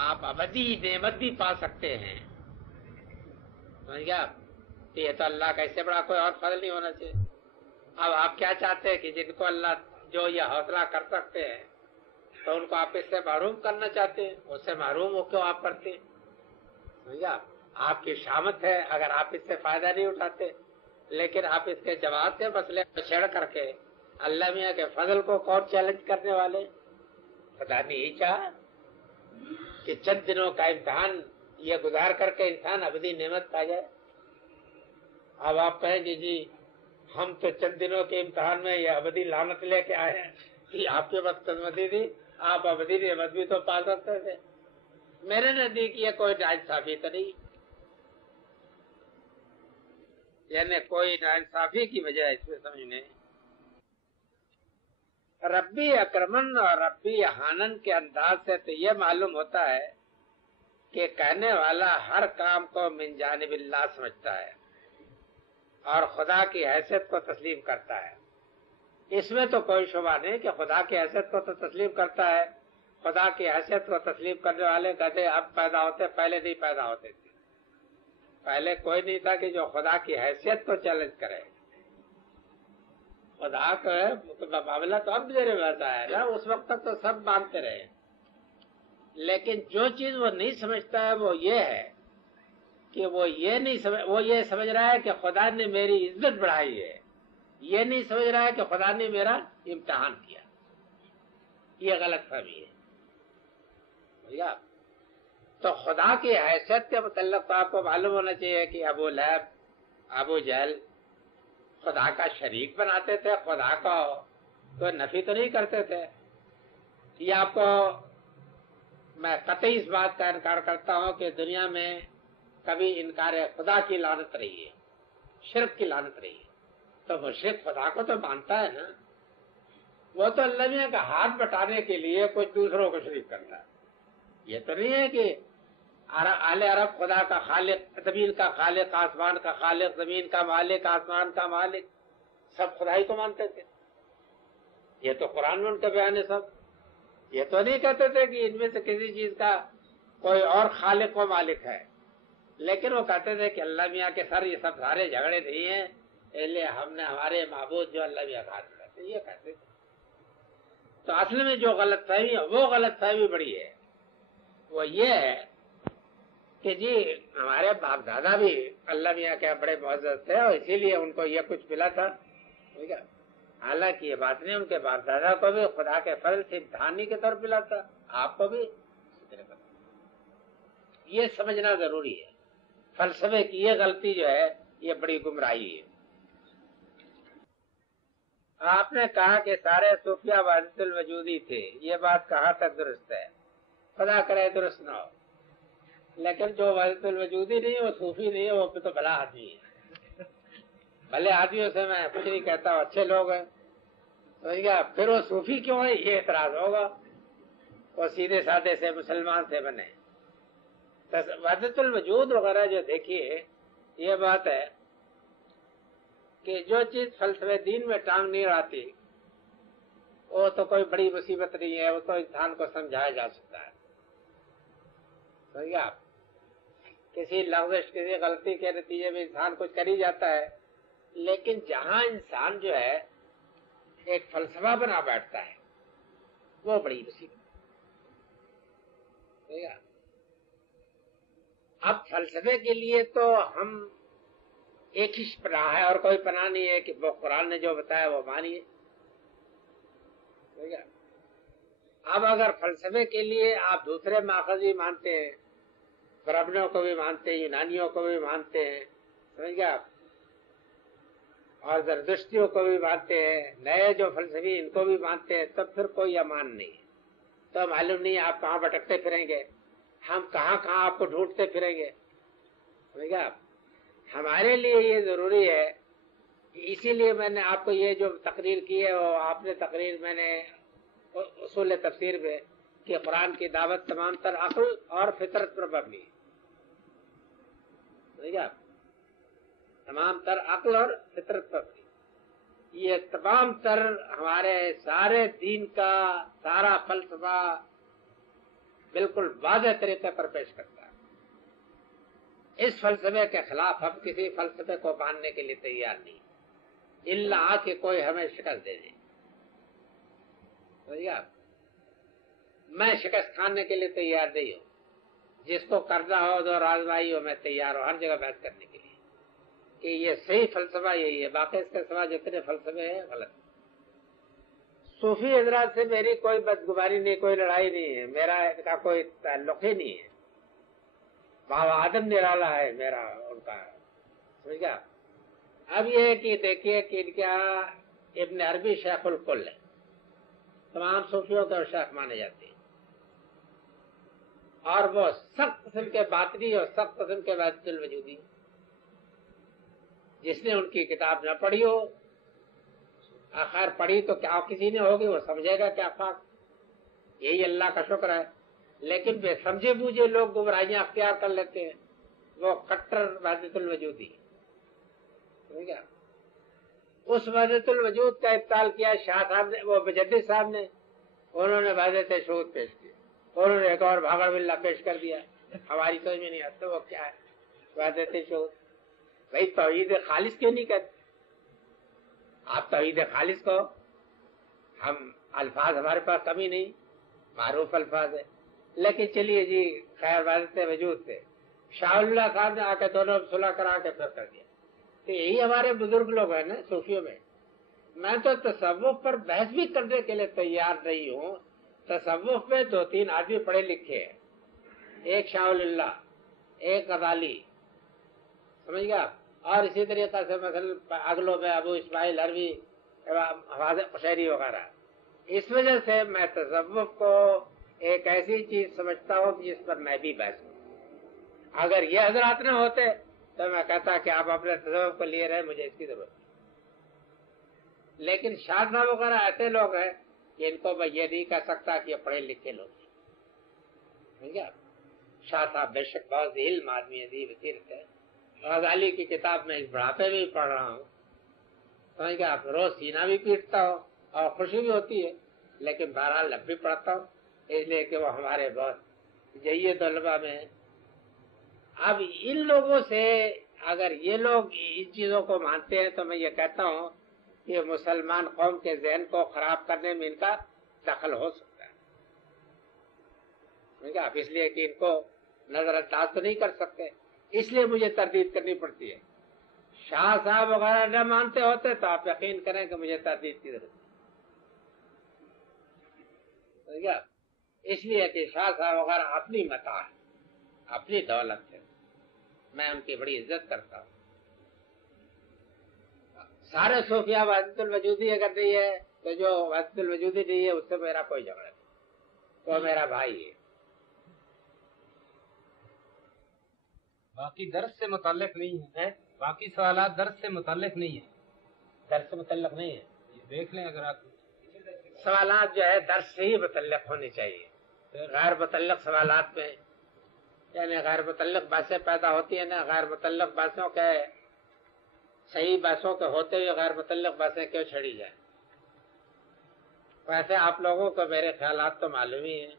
آپ ابدی نعمت بھی پا سکتے ہیں. سمجھ گیا؟ یہ تو اللہ کا اس سے بڑا کوئی اور فضل نہیں ہونا چاہیے. اب آپ کیا چاہتے ہیں کہ جن کو اللہ جو یہ حوصلہ کر سکتے ہیں تو ان کو آپ اس سے محروم کرنا چاہتے ہیں؟ اس سے محروم ہو کیوں آپ کرتے ہیں؟ سمجھا؟ آپ کی شامت ہے اگر آپ اس سے فائدہ نہیں اٹھاتے، لیکن آپ اس کے جواب کے مسئلے کو چھیڑ کر کے اللہ میاں کے فضل کو کون چیلنج کرنے والے؟ خدا نے یہی چاہا کہ چند دنوں کا امتحان یہ گزار کر کے انسان ابدی نعمت پا جائے. اب آپ کہیں گے جی ہم تو چند دنوں کے امتحان میں یہ ابدی لعنت لے کے آئے ہیں کہ آپ کے پاس قسمتی تھی، آپ ابدی نعمت بھی تو پا سکتے تھے. میرے نزدیک یہ کوئی ناانصافی تو نہیں، یعنی کوئی ناانصافی کی وجہ اس میں سمجھنے. ربی اکرمن اور ربی احانن کے انداز سے تو یہ معلوم ہوتا ہے کہ کہنے والا ہر کام کو من جانب اللہ سمجھتا ہے اور خدا کی حیثیت کو تسلیم کرتا ہے. اس میں تو کوئی شبہ نہیں کہ خدا کی حیثیت کو تو تسلیم کرتا ہے. خدا کی حیثیت کو تسلیم کرنے والے کہتے اب پیدا ہوتے، پہلے نہیں پیدا ہوتے تھے. پہلے کوئی نہیں تھا کہ جو خدا کی حیثیت کو چیلنج کرے. خدا کا معاملہ تو اب میرے ویسا ہے نا، اس وقت تک تو سب مانتے رہے، لیکن جو چیز وہ نہیں سمجھتا ہے وہ یہ ہے کہ وہ یہ سمجھ رہا ہے کہ خدا نے میری عزت بڑھائی ہے، یہ نہیں سمجھ رہا ہے کہ خدا نے میرا امتحان کیا. یہ غلط فہمی ہے. تو خدا کی حیثیت کے متعلق تو آپ کو معلوم ہونا چاہیے کہ ابو لہب، ابو جہل خدا کا شریک بناتے تھے، خدا کا کوئی نفی تو نہیں کرتے تھے. یہ آپ کو میں قطعی اس بات کا انکار کرتا ہوں کہ دنیا میں کبھی انکار خدا کی لعنت رہی ہے، شرک کی لعنت رہی ہے. تو مشرک خدا کو تو مانتا ہے نا، وہ تو اللہ میاں کا ہاتھ بٹانے کے لیے کچھ دوسروں کو شریک کرتا ہے. یہ تو نہیں ہے کہ اہل عرب خدا کا خالق، زمین کا خالق، آسمان کا خالق، زمین کا مالک، آسمان کا مالک، سب خدائی کو مانتے تھے. یہ تو قرآن میں ان کا بیان ہے. سب یہ تو نہیں کہتے تھے کہ ان میں سے کسی چیز کا کوئی اور خالق و مالک ہے، لیکن وہ کہتے تھے کہ اللہ میاں کے سر یہ سب سارے جھگڑے نہیں ہیں، اس لیے ہم نے ہمارے معبود جو اللہ میاں کا ہاتھ کرتے یہ کہتے تھے. تو اصل میں جو غلط فہمی ہے وہ غلط فہمی بڑی ہے. وہ یہ ہے کہ جی ہمارے باپ دادا بھی اللہ میاں کے بڑے معزز تھے اور اسی لیے ان کو یہ کچھ ملا تھا. ٹھیک ہے، حالانکہ یہ بات نہیں، ان کے باپ دادا کو بھی خدا کے فضل سے امتحانی کے طور ملا تھا، آپ کو بھی. یہ سمجھنا ضروری ہے. فلسفے کی یہ غلطی جو ہے یہ بڑی گمراہی ہے. آپ نے کہا کہ سارے صوفیہ وحدت الوجودی تھے، یہ بات کہاں تک درست ہے؟ خدا کرے درست نہ ہو، لیکن جو وحدت الوجودی نہیں ہے وہ صوفی نہیں ہے، وہ تو بھلا آدمی ہے. بھلے آدمیوں سے میں کچھ نہیں کہتا ہوں، اچھے لوگ ہیں، سمجھ گیا؟ پھر وہ صوفی کیوں ہے یہ اعتراض ہوگا. وہ سیدھے سادے سے مسلمان سے بنے. وحدت الوجود وغیرہ جو دیکھیے، یہ بات ہے کہ جو چیز فلسفے دین میں ٹانگ نہیں آتی وہ تو کوئی بڑی مصیبت نہیں ہے، وہ تو انسان کو سمجھایا جا سکتا ہے. سمجھ آپ؟ کسی لغزش، کسی غلطی کے نتیجے میں انسان کچھ کر ہی جاتا ہے، لیکن جہاں انسان جو ہے ایک فلسفہ بنا بیٹھتا ہے وہ بڑی مصیبت. اب فلسفے کے لیے تو ہم ایک ہی پناہ ہے اور کوئی پناہ نہیں ہے کہ وہ قرآن نے جو بتایا وہ مانیے. اب اگر فلسفے کے لیے آپ دوسرے ماخذ بھی مانتے ہیں، برہمنوں کو بھی مانتے ہیں، یونانیوں کو بھی مانتے ہیں، سمجھ گیا آپ، اور زردشتیوں کو بھی مانتے ہیں، نئے جو فلسفی ان کو بھی مانتے ہیں، تب پھر کوئی امان نہیں ہے. تو معلوم نہیں آپ کہاں بھٹکتے پھریں گے، ہم کہاں کہاں آپ کو ڈھونڈتے پھریں گے. سمجھ گیا آپ؟ ہمارے لیے یہ ضروری ہے، اسی لیے میں نے آپ کو یہ جو تقریر کی ہے وہ آپ نے تقریر میں نے اصول تفسیر میں کہ قرآن کی دعوت تمام تر عقل اور فطرت پر مبنی ہے. سمجھ گیا آپ؟ تمام تر عقل اور فطرت پر مبنی. یہ تمام تر ہمارے سارے دین کا سارا فلسفہ بالکل واضح طریقے پر پیش کرتا ہے۔ اس فلسفے کے خلاف ہم کسی فلسفے کو ماننے کے لیے تیار نہیں، الا کہ کوئی ہمیں شکست دے دے۔ میں شکست کھانے کے لیے تیار نہیں ہوں، جس کو کرنا ہو جو آزمائی ہو میں تیار ہوں ہر جگہ بحث کرنے کے لیے کہ یہ صحیح فلسفہ یہی ہے، باقی اس کے سوا جتنے فلسفے ہیں غلط۔ صوفی حضرات سے میری کوئی بدگمانی نہیں، کوئی لڑائی نہیں ہے، میرا ان کا کوئی تعلق ہی نہیں ہے۔ بابا آدم نرالا ہے میرا ان کا، سمجھ گیا۔ اب یہ ہے کہ دیکھیے کہ ان کا ابن عربی شیخ الکل ہے، تمام صوفیوں کے شیخ مانے جاتے ہیں، اور وہ سخت قسم کے باطنی اور سخت قسم کے وحدت الوجودی۔ جس نے ان کی کتاب نہ پڑھی ہو، آخر پڑھی تو کیا کسی نے ہوگی، وہ سمجھے گا کیا خاک، یہی اللہ کا شکر ہے۔ لیکن بے سمجھے بوجھے لوگ گمراہیاں اختیار کر لیتے ہیں، وہ کٹر وحدت الوجودی، سمجھ گیا۔ اس وحدت الوجود کا ابطال کیا شاہ صاحب نے، وہ مجدد صاحب نے، انہوں نے وحدت شہود پیش کی، انہوں نے ایک اور بھاگڑ بلّہ پیش کر دیا، ہماری سمجھ میں نہیں آتا وہ کیا ہے وحدت شہود۔ بھائی توحید خالص کیوں نہیں کہتے؟ آپ توحید خالص کو، ہم الفاظ ہمارے پاس کمی نہیں، معروف الفاظ ہے، لیکن چلیے جی خیر وحدت وجود سے شاہ اللہ صاحب نے آ کے دونوں صلح کرا کے پھر کر دیا۔ تو یہی ہمارے بزرگ لوگ ہیں نا صوفیوں میں۔ میں تو تصوف پر بحث بھی کرنے کے لیے تیار نہیں ہوں۔ تصوف میں 2-3 آدمی پڑھے لکھے ہیں، ایک شاہ اللہ، ایک غزالی، سمجھ گیا، اور اسی طریقے سے مثلا اگلوں میں ابو اسماعیل حروی، قشیری وغیرہ۔ اس وجہ سے میں تصوف کو ایک ایسی چیز سمجھتا ہوں جس پر میں بھی بحث ہوں۔ اگر یہ حضرات نہ ہوتے تو میں کہتا کہ آپ اپنے تصوف کو لیے رہے، مجھے اس کی ضرورت نہیں۔ لیکن شاہ صاحب وغیرہ ایسے لوگ ہیں کہ ان کو میں یہ نہیں کہہ سکتا کہ یہ پڑھے لکھے لوگ ہیں۔ شاہ صاحب بے شک بہت علم آدمی ہے، بصیرت ہے۔ غزالی کی کتاب میں اس بڑھاپے میں بھی پڑھ رہا ہوں، سمجھ گیا، روز سینہ بھی پیٹتا ہوں اور خوشی بھی ہوتی ہے، لیکن بہرحال اب بھی پڑھتا ہوں، اس لیے کہ وہ ہمارے بہت جید علماء میں ہیں۔ اب ان لوگوں سے اگر یہ لوگ ان چیزوں کو مانتے ہیں تو میں یہ کہتا ہوں کہ مسلمان قوم کے ذہن کو خراب کرنے میں ان کا دخل ہو سکتا ہے، آپ اس لیے کہ ان کو نظر انداز تو نہیں کر سکتے، اس لیے مجھے تردید کرنی پڑتی ہے۔ شاہ صاحب وغیرہ نہ مانتے ہوتے تو آپ یقین کریں کہ مجھے تردید کی ضرورت ہے، اس لیے کہ شاہ صاحب وغیرہ اپنی متاع ہے، اپنی دولت ہے، میں ان کی بڑی عزت کرتا ہوں۔ سارے صوفیاء وحدت الوجودی اگر نہیں ہے تو جو وحدت الوجودی نہیں ہے اس سے میرا کوئی جھگڑا نہیں، وہ میرا بھائی ہے۔ باقی درس سے متعلق نہیں ہے، باقی سوالات درس سے متعلق نہیں ہے، درس سے متعلق نہیں ہے، یہ دیکھ لیں اگر آپ۔ سوالات جو ہے درس سے ہی متعلق ہونے چاہیے، غیر متعلق سوالات میں یعنی غیر متعلق بحثیں پیدا ہوتی ہیں نا، غیر متعلق بحثوں کے صحیح بحثوں کے ہوتے ہوئے غیر متعلق بحثیں کیوں چھڑی جائیں؟ ویسے آپ لوگوں کو میرے خیالات تو معلوم ہی ہیں،